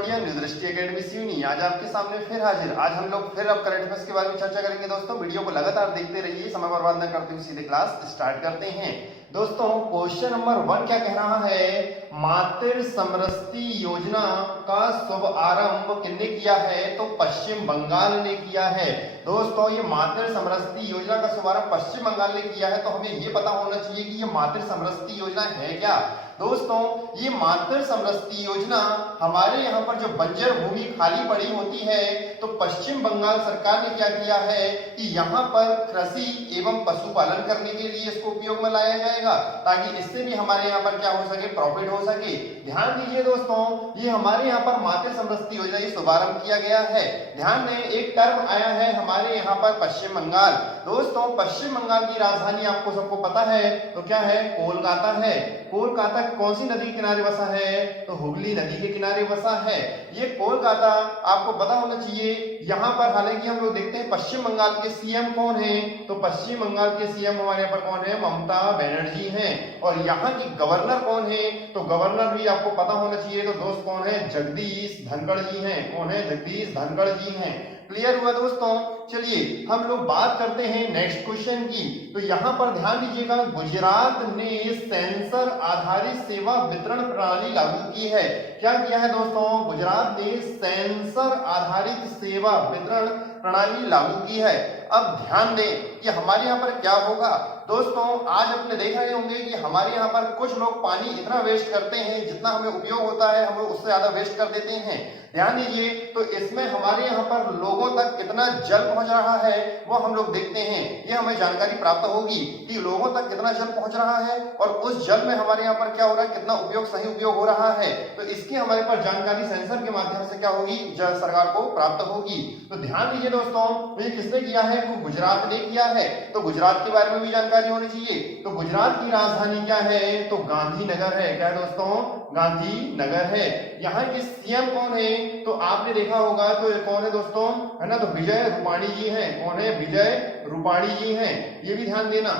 Sisodia new दृष्टि academy Seoni आज आपके सामने फिर हाजिर। आज हम लोग फिर अब करंट अफेयर्स के बारे में चर्चा करेंगे। दोस्तों वीडियो को लगातार देखते रहिए, समय बर्बाद न करते हुए सीधे क्लास स्टार्ट करते हैं। दोस्तों क्वेश्चन नंबर 1 क्या कह रहा है, मातृ समरसती योजना का शुभ आरंभ किसने किया है? तो पश्चिम बंगाल ने किया है। दोस्तों ये मातृ समरसती योजना का शुभारंभ पश्चिम बंगाल ने किया है, तो हमें ये पता होना चाहिए कि ये मातृ समरसती योजना है क्या। दोस्तों ये मातृ समरसती योजना हमारे यहाँ पर जो बंजर भूमि खाली पड़ी होती है, तो पश्चिम बंगाल सरकार ने क्या किया है कि यहाँ पर कृषि एवं पशुपालन करने के लिए इसको उपयोग में लाया जाएगा, ताकि इससे भी हमारे यहाँ पर क्या हो सके, प्रॉफिट हो सके। ध्यान दीजिए दोस्तों, ये हमारे यहाँ पर मातृ समरसती योजना ये शुभारंभ किया गया है। ध्यान दें, एक टर्म आया है हमारे यहाँ पर पश्चिम बंगाल। दोस्तों पश्चिम बंगाल की राजधानी आपको सबको पता है, तो क्या है, कोलकाता है। कोलकाता कौन सी नदी के किनारे बसा है? तो हुगली नदी के किनारे बसा है। ये कोलकाता आपको पता होना चाहिए। यहाँ पर हालांकि हम लोग देखते हैं पश्चिम बंगाल के सीएम कौन है, तो पश्चिम बंगाल के सीएम हमारे यहाँ पर कौन है, ममता बनर्जी हैं। और यहाँ की गवर्नर कौन है, तो गवर्नर भी आपको पता होना चाहिए। तो दोस्त कौन है, जगदीश धनखड़ जी हैं। कौन है, जगदीश धनखड़ जी हैं। क्लियर हुआ दोस्तों। चलिए हम लोग बात करते हैं नेक्स्ट क्वेश्चन की। तो यहाँ पर ध्यान दीजिएगा, गुजरात ने सेंसर आधारित सेवा वितरण प्रणाली लागू की है। क्या किया है दोस्तों, गुजरात ने सेंसर आधारित सेवा वितरण प्रणाली लागू की है। अब ध्यान दें कि हमारे यहाँ पर क्या होगा। दोस्तों आज अपने देख रहे होंगे कि हमारे यहाँ पर कुछ लोग पानी इतना वेस्ट करते हैं, जितना हमें उपयोग होता है हम लोग उससे ज्यादा वेस्ट कर देते हैं। ध्यान दीजिए, तो इसमें हमारे यहाँ पर लोगों तक कितना जल पहुंच रहा है वो हम लोग देखते हैं। ये हमें जानकारी प्राप्त होगी कि लोगों तक कितना जल पहुंच रहा है और उस जल में हमारे यहाँ पर क्या हो रहा है, कितना उपयोग, सही उपयोग हो रहा है। तो इसकी हमारे पास जानकारी सेंसर के माध्यम से क्या होगी, सरकार को प्राप्त होगी। तो ध्यान दीजिए दोस्तों, ये किसने किया है, वो गुजरात ने किया है। तो गुजरात के बारे में भी जानकारी होनी चाहिए। तो गुजरात की राजधानी क्या है, तो गांधीनगर है। क्या है दोस्तों, गांधीनगर है। यहाँ के सीएम कौन है, तो आपने देखा होगा, तो कौन है दोस्तों, है ना, तो विजय रूपाणी जी हैं। कौन है, विजय रूपाणी जी हैं, ये भी ध्यान देना।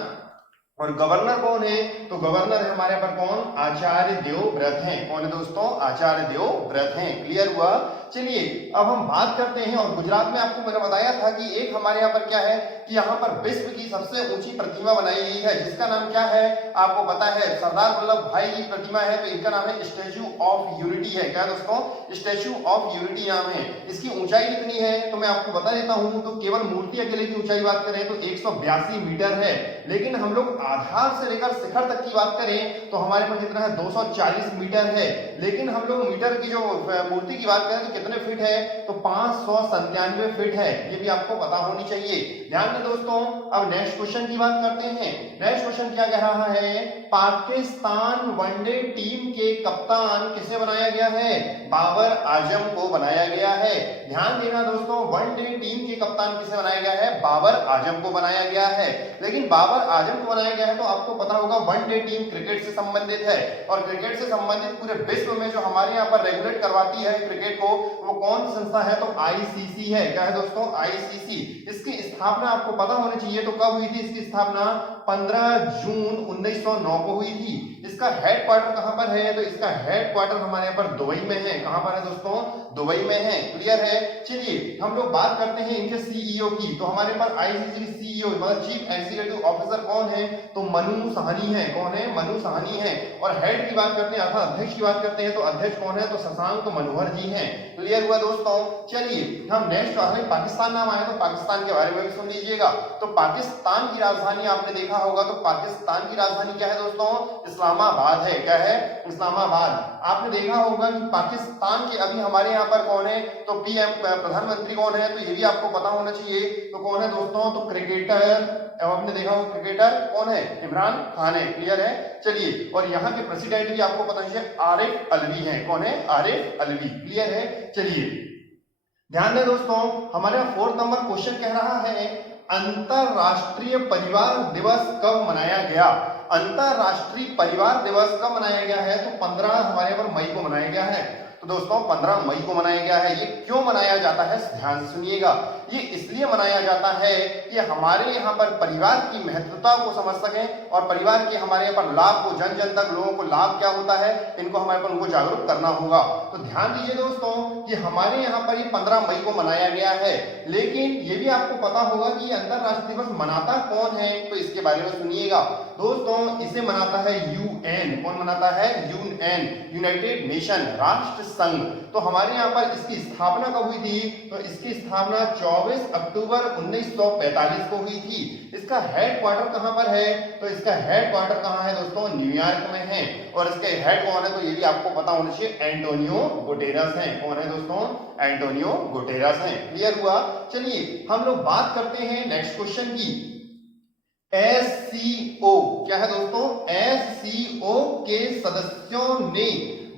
और गवर्नर कौन है, तो गवर्नर है हमारे पर कौन, आचार्य देवव्रत हैं। कौन है दोस्तों, आचार्य देवव्रत हैं। क्लियर हुआ। चलिए अब हम बात करते हैं। और गुजरात में आपको मैंने बताया था कि एक हमारे यहाँ पर क्या है कि यहाँ पर विश्व की सबसे ऊंची प्रतिमा बनाई गई है, जिसका नाम क्या है, आपको पता है, सरदार वल्लभ भाई की प्रतिमा है। तो इनका नाम है स्टैच्यू ऑफ यूनिटी है। क्या दोस्तों, स्टैच्यू ऑफ यूनिटी नाम है। इसकी ऊंचाई कितनी है, तो मैं आपको बता देता हूं। तो केवल मूर्ति अकेले की ऊंचाई बात करें तो 182 मीटर है। लेकिन हम लोग आधार से लेकर शिखर तक की बात करें तो हमारे पास कितना है, 240 मीटर है। लेकिन हम लोग मीटर की जो मूर्ति की बात करें तो कितने फीट है, तो 597 फीट है। ये भी आपको पता होनी चाहिए। ध्यान दें दोस्तों। अब नेक्स्ट क्वेश्चन की बात करते हैं। नेक्स्ट क्वेश्चन क्या कह रहा है, पाकिस्तान वनडे टीम के कप्तान किसे बनाया गया है, बाबर आजम को बनाया गया है। ध्यान देना दोस्तों, वनडे टीम के कप्तान किसे बनाया गया है, बाबर आजम को बनाया गया है। लेकिन बाबर आजम को बनाया गया है तो आपको पता होगा वनडे टीम क्रिकेट से संबंधित है। और क्रिकेट से संबंधित पूरे विश्व में जो हमारे यहाँ पर रेगुलेट करवाती है क्रिकेट को, वो कौन सी संस्था है, तो आईसीसी है। क्या है दोस्तों, आईसीसी। इसकी स्थापना आपको पता होनी चाहिए। तो कब हुई थी इसकी स्थापना, 15 जून 1909 को हुई थी। इसका हेडक्वार्टर कहां पर है, तो इसका हेडक्वार्टर हमारे यहाँ पर दुबई में है। कहां पर है दोस्तों, दुबई में है। क्लियर है। चलिए हम लोग बात करते हैं इनके सीईओ की। तो हमारे पास आईसीसी की सीईओ मतलब चीफ एग्जीक्यूटिव ऑफिसर कौन है, तो मनु साहनी है। कौन है, मनु साहनी है। और हेड की बात करते हैं अर्थात अध्यक्ष की बात करते हैं तो अध्यक्ष कौन है, तो शशांक मनोहर जी हैं। क्लियर हुआ दोस्तों। चलिए हम नेक्स्ट पाकिस्तान नाम आया तो पाकिस्तान के बारे में भी सुन लीजिएगा। तो पाकिस्तान की राजधानी आपने देखा होगा, तो पाकिस्तान की राजधानी क्या है दोस्तों, इस्लामाबाद है। क्या है, इस्लामाबाद। आपने देखा होगा कि पाकिस्तान के अभी हमारे यहाँ पर कौन है, तो पीएम प्रधानमंत्री कौन है, तो ये भी आपको पता होना चाहिए। तो कौन है दोस्तों, तो क्रिकेटर, आपने देखा होगा क्रिकेटर कौन है, इमरान खान है। क्लियर है। चलिए और यहाँ के प्रेसिडेंट भी आपको पता है, आरिफ अलवी है। कौन है, आरिफ अलवी। क्लियर है। चलिए ध्यान दें दोस्तों, हमारे 4 नंबर क्वेश्चन कह रहा है, अंतरराष्ट्रीय परिवार दिवस कब मनाया गया। अंतरराष्ट्रीय परिवार दिवस कब मनाया गया है, तो 15 हमारे पर मई को मनाया गया है। तो दोस्तों 15 मई को मनाया गया है। ये क्यों मनाया जाता है, ध्यान सुनिएगा। ये इसलिए मनाया जाता है कि हमारे यहाँ पर परिवार की महत्वता को समझ सकें और परिवार के हमारे यहाँ पर लाभ को जन जन तक लोगों को लाभ क्या होता है इनको हमारे पर उनको जागरूक करना होगा। तो ध्यान दीजिए दोस्तों कि हमारे यहाँ पर ये 15 मई को मनाया गया है, लेकिन ये भी आपको पता होगा कि अंतरराष्ट्रीय दिवस मनाता कौन है, तो इसके बारे में सुनिएगा दोस्तों। इसे मनाता है यूएन। कौन मनाता है? यूएन, यूनाइटेड नेशन, राष्ट्र संघ। तो हमारे यहाँ पर इसकी स्थापना कब हुई थी? तो इसकी स्थापना 24 अक्टूबर 1945 को हुई थी। इसका हेडक्वार्टर कहां पर है? तो इसका हेडक्वार्टर कहां है दोस्तों? न्यूयॉर्क में है। और इसके हेड कौन है? तो ये भी आपको पता होना चाहिए, एंटोनियो गुटेरस है। कौन है दोस्तों? एंटोनियो गुटेरस है। क्लियर हुआ? चलिए हम लोग बात करते हैं नेक्स्ट क्वेश्चन की। एससीओ क्या है दोस्तों? एससीओ के सदस्यों ने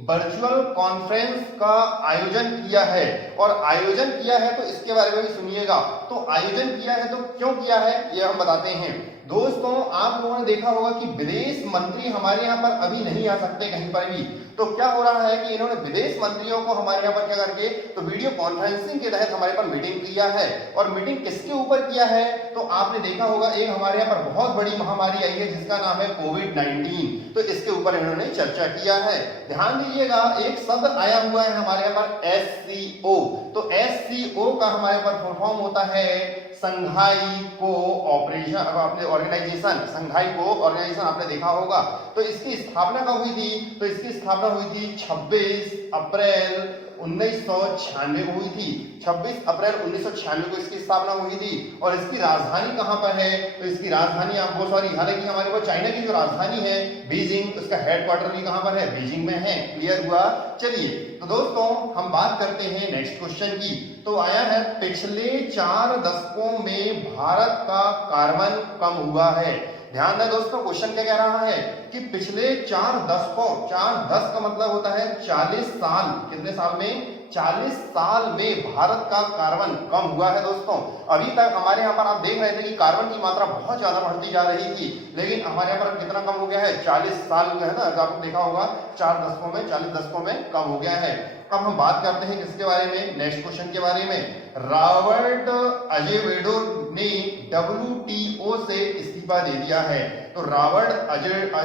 वर्चुअल कॉन्फ्रेंस का आयोजन किया है। और आयोजन किया है तो इसके बारे में भी सुनिएगा। तो आयोजन किया है तो क्यों किया है ये हम बताते हैं दोस्तों। आप लोगों ने देखा होगा कि विदेश मंत्री हमारे यहाँ पर अभी नहीं आ सकते कहीं पर भी। तो क्या हो रहा है कि इन्होंने विदेश मंत्रियों को हमारे यहाँ पर क्या करके तो वीडियो कॉन्फ्रेंसिंग के तहत हमारे पर मीटिंग किया है। और मीटिंग किसके ऊपर किया है? तो आपने देखा होगा एक हमारे यहाँ पर बहुत बड़ी महामारी आई है जिसका नाम है कोविड-19। तो इसके ऊपर इन्होंने चर्चा किया है। ध्यान दीजिएगा एक शब्द आया हुआ है हमारे यहाँ पर एससीओ। तो एससीओ का हमारे पर फुल फॉर्म होता है संघाई कोऑपरेशन, आपने ऑर्गेनाइजेशन, संघाई कोऑर्गेनाइजेशन आपने देखा होगा। तो इसकी स्थापना कब हुई थी? तो इसकी स्थापना हुई थी 26 अप्रैल 1996 को हुई थी। 26 अप्रैल 1996 को इसकी स्थापना हुई थी। और इसकी राजधानी कहां पर है? तो इसकी राजधानी आपको हालांकि हमारे पास चाइना की जो राजधानी है बीजिंग, उसका हेडक्वार्टर भी कहां पर है? बीजिंग में है। क्लियर हुआ? चलिए तो दोस्तों हम बात करते हैं नेक्स्ट क्वेश्चन की। तो आया है पिछले 4 दशकों में भारत का कार्बन कम हुआ है। ध्यान दें दोस्तों क्वेश्चन क्या कह रहा है कि पिछले 4 दशकों, 4 दशक का मतलब होता है 40 साल। कितने साल में? 40 साल में भारत का कार्बन कम हुआ है दोस्तों। अभी तक हमारे यहाँ पर आप देख रहे थे कि कार्बन की मात्रा बहुत ज्यादा बढ़ती जा रही थी, लेकिन हमारे यहाँ पर कितना कम हो गया है? 40 साल जो है ना, आपने देखा होगा 4 दशकों में, 40 दशकों में कम हो गया है। अब हम बात करते हैं किसके बारे में? नेक्स्ट क्वेश्चन के बारे में। रॉबर्ट अजेवेडो ने WTO से इस्तीफा दे दिया है। तो रॉबर्ट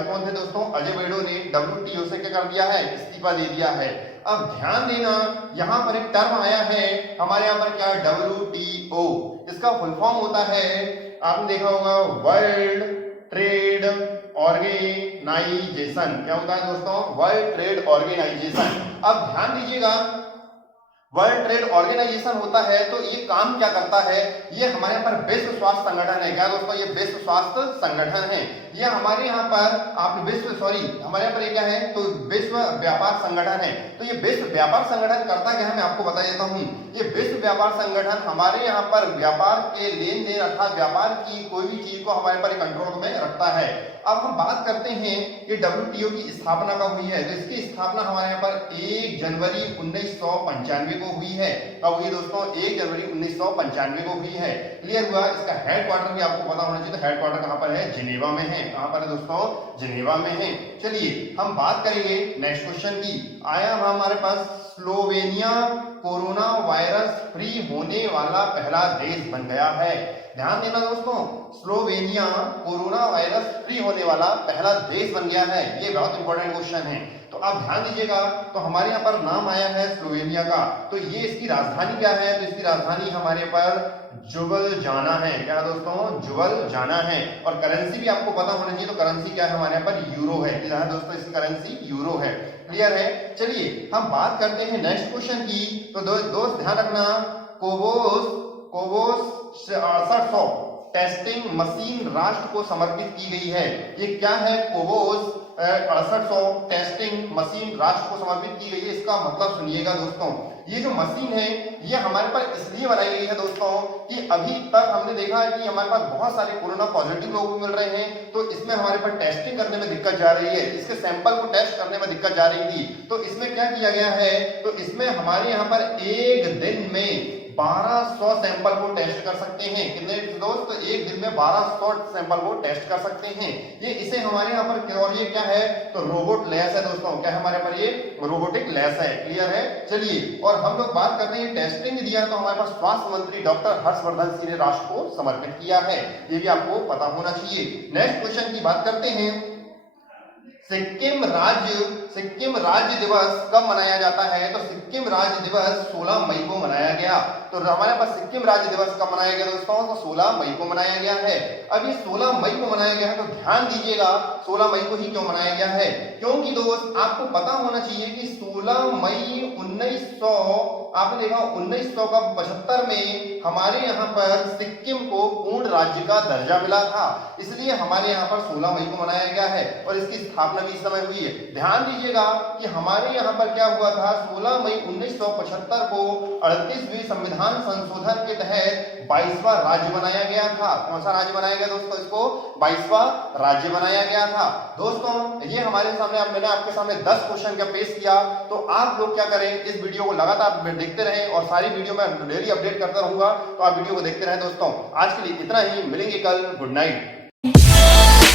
कौन थे दोस्तों? अजेवेडो ने WTO से क्या कर दिया है? इस्तीफा दे दिया है। अब ध्यान देना यहां पर एक टर्म आया है हमारे यहाँ पर क्या? WTO। इसका फुल फॉर्म होता है, आपने देखा होगा, वर्ल्ड ट्रेड ऑर्गेनाइजेशन। क्या होता है दोस्तों? World trade organisation. अब ध्यान दीजिएगा वर्ल्ड ट्रेड ऑर्गेनाइजेशन होता है तो ये काम क्या करता है? ये हमारे यहाँ पर विश्व स्वास्थ्य संगठन है। क्या दोस्तों? ये विश्व स्वास्थ्य संगठन है। ये हमारे यहाँ पर हमारे यहाँ पर ये क्या है? तो विश्व व्यापार संगठन है। तो ये विश्व व्यापार संगठन करता क्या है मैं आपको बता देता हूँ। ये विश्व व्यापार संगठन हमारे यहाँ पर व्यापार के लेन देन अर्थात व्यापार की कोई भी चीज को हमारे पर कंट्रोल में रखता है। अब हम बात करते हैं कि WTO की स्थापना कब हुई है? तो इसकी स्थापना हमारे यहाँ पर 1 जनवरी 1995 को हुई है। कब हुई दोस्तों? 1 जनवरी 1995 को हुई है। क्लियर हुआ? इसका हेडक्वार्टर भी आपको पता होना चाहिए। तो हेडक्वार्टर कहां पर है? जिनेवा में है। कहां पर है दोस्तों? जिनेवा में है। चलिए हम बात करेंगे नेक्स्ट क्वेश्चन की। आया हमारे पास स्लोवेनिया कोरोना वायरस फ्री होने वाला पहला देश बन गया है। ध्यान देना दोस्तों, स्लोवेनिया कोरोना वायरस फ्री होने वाला पहला देश बन गया है। ये बहुत इंपॉर्टेंट क्वेश्चन है। तो आप ध्यान दीजिएगा। तो हमारे यहाँ पर नाम आया है स्लोवेनिया का। तो ये इसकी राजधानी क्या है? तो इसकी राजधानी हमारे पर जुबलजाना है। क्या दोस्तों? जुबलजाना है। और करेंसी भी आपको पता होना चाहिए। तो करेंसी क्या है हमारे यहाँ पर? यूरो है। क्या है दोस्तों? इसकी करेंसी यूरो है। क्लियर है? चलिए हम बात करते हैं नेक्स्ट क्वेश्चन की। तो दोस्त ध्यान रखना, कोवोस 6800 टेस्टिंग मशीन राष्ट्र को समर्पित की गई है। ये क्या है? कोवोस 6800 टेस्टिंग मशीन राष्ट्र को समर्पित की गई है। इसका मतलब सुनिएगा दोस्तों, ये जो मशीन है ये हमारे पास इसलिए बनाई गई है दोस्तों कि अभी तक हमने देखा है कि हमारे पास बहुत सारे कोरोना पॉजिटिव लोग मिल रहे हैं। तो इसमें हमारे पास टेस्टिंग करने में दिक्कत जा रही है, इसके सैंपल को टेस्ट करने में दिक्कत जा रही थी। तो इसमें क्या किया गया है? तो इसमें हमारे यहाँ पर एक दिन में 1200 सैंपल को टेस्ट कर सकते हैं। कितने दोस्त? एक दिन में 1200 सैंपल को टेस्ट कर सकते हैं। ये इसे हमारे यहाँ पर, और ये क्या है? तो रोबोट लैस है दोस्तों। क्या है हमारे पर? ये रोबोटिक लैस है। क्लियर है? चलिए, और हम लोग बात करते हैं टेस्टिंग दिया है तो हमारे पास स्वास्थ्य मंत्री डॉक्टर हर्षवर्धन सिंह ने राष्ट्र को समर्पित किया है। ये भी आपको पता होना चाहिए। नेक्स्ट क्वेश्चन की बात करते हैं। सिक्किम राज्य दिवस कब मनाया जाता है? तो सिक्किम राज्य दिवस 16 मई को मनाया गया। तो हमारे पास सिक्किम राज्य दिवस कब मनाया गया दोस्तों? तो 16 मई को मनाया गया है। अब ये 16 मई को मनाया गया है तो ध्यान दीजिएगा 16 मई को ही क्यों मनाया गया है? क्योंकि दोस्त आपको पता होना चाहिए कि 16 मई 1900, आपने देखा 1975 में हमारे यहाँ पर सिक्किम को पूर्ण राज्य का दर्जा मिला था, इसलिए हमारे यहाँ पर 16 मई को मनाया गया है और इसकी स्थापना भी इस समय हुई है। ध्यान दीजिएगा कि हमारे यहाँ पर क्या हुआ था? 16 मई 1975 को 38वें संविधान संशोधन के तहत 22वां राज्य बनाया गया था। कौन सा राज्य बनाया गया दोस्तों? इसको 22वां राज्य बनाया गया था। दोस्तों ये हमारे सामने, मैंने आपके सामने 10 क्वेश्चन का पेश किया, तो आप लोग क्या करें, इस वीडियो को लगातार देखते रहें और सारी वीडियो में डेली अपडेट करता रहूंगा, तो आप वीडियो को देखते रहें। दोस्तों आज के लिए इतना ही, मिलेंगे कल। Good night.